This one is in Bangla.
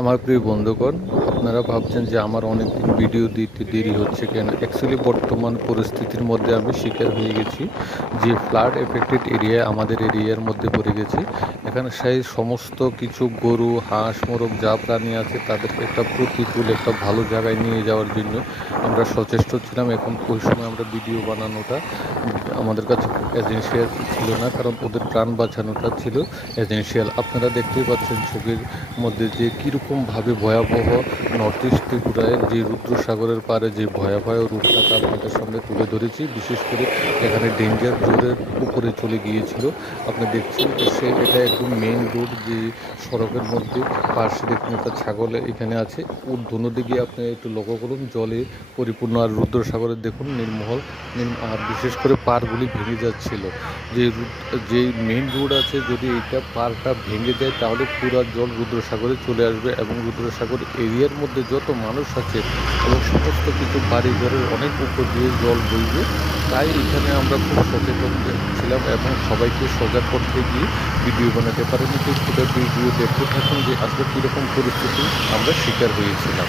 আমার প্রিয় বন্ধুগণ, আপনারা ভাবছেন যে আমার অনেকদিন ভিডিও দিতে দেরি হচ্ছে কেন। অ্যাকচুয়ালি বর্তমান পরিস্থিতির মধ্যে আমি শিকার হয়ে গেছি যে ফ্লাড এফেক্টেড এরিয়ায় আমাদের এরিয়ার মধ্যে পড়ে গেছি। এখানে সেই সমস্ত কিছু গরু, হাঁস, মোরগ যা প্রাণী আছে তাদেরকে একটা প্রতিকূল একটা ভালো জায়গায় নিয়ে যাওয়ার জন্য আমরা সচেষ্ট ছিলাম। এখন ওই সময় আমরা ভিডিও বানানোটা আমাদের কাছে খুব এজেন্সিয়াল ছিল না, কারণ ওদের প্রাণ বাঁচানোটা ছিল এজেন্সিয়াল। আপনারা দেখতেই পাচ্ছেন ছবির মধ্যে যে কীরকমভাবে ভয়াবহ নর্থ ইস্ট ত্রিপুরায় যে রুদ্রসাগরের পাড়ে যে ভয়াবহ রূপটাকে আপনাদের সামনে তুলে ধরেছি। বিশেষ করে এখানে ডেঞ্জার জোরের উপরে চলে গিয়েছিল। আপনি দেখছেন যে এটা একদম মেইন রোড, যে সড়কের মধ্যে পাশে দেখুন একটা ছাগল এখানে আছে। ওর দিকে আপনি একটু লক্ষ্য করুন, জলে পরিপূর্ণ। আর রুদ্রসাগরের দেখুন নির্মহল, আর বিশেষ করে পাড়গুলি ভেঙে যাচ্ছিল। যে মেইন রোড আছে, যদি এইটা পাড়টা ভেঙে যায় তাহলে পুরো জল রুদ্রসাগরে চলে আসবে এবং রুদ্রসাগর এরিয়ার মধ্যে যত মানুষ আছে এবং সমস্ত কিছু বাড়ি ঘরের অনেক উপর দিয়ে জল বইবে। তাই এখানে আমরা খুব সচেতন ছিলাম এবং সবাইকে সজাগ করতে গিয়ে ভিডিও বানাতে পারিনি। তো পুরো ভিডিও দেখতে থাকুন যে আসলে কীরকম পরিস্থিতি আমরা শিকার হয়েছিলাম।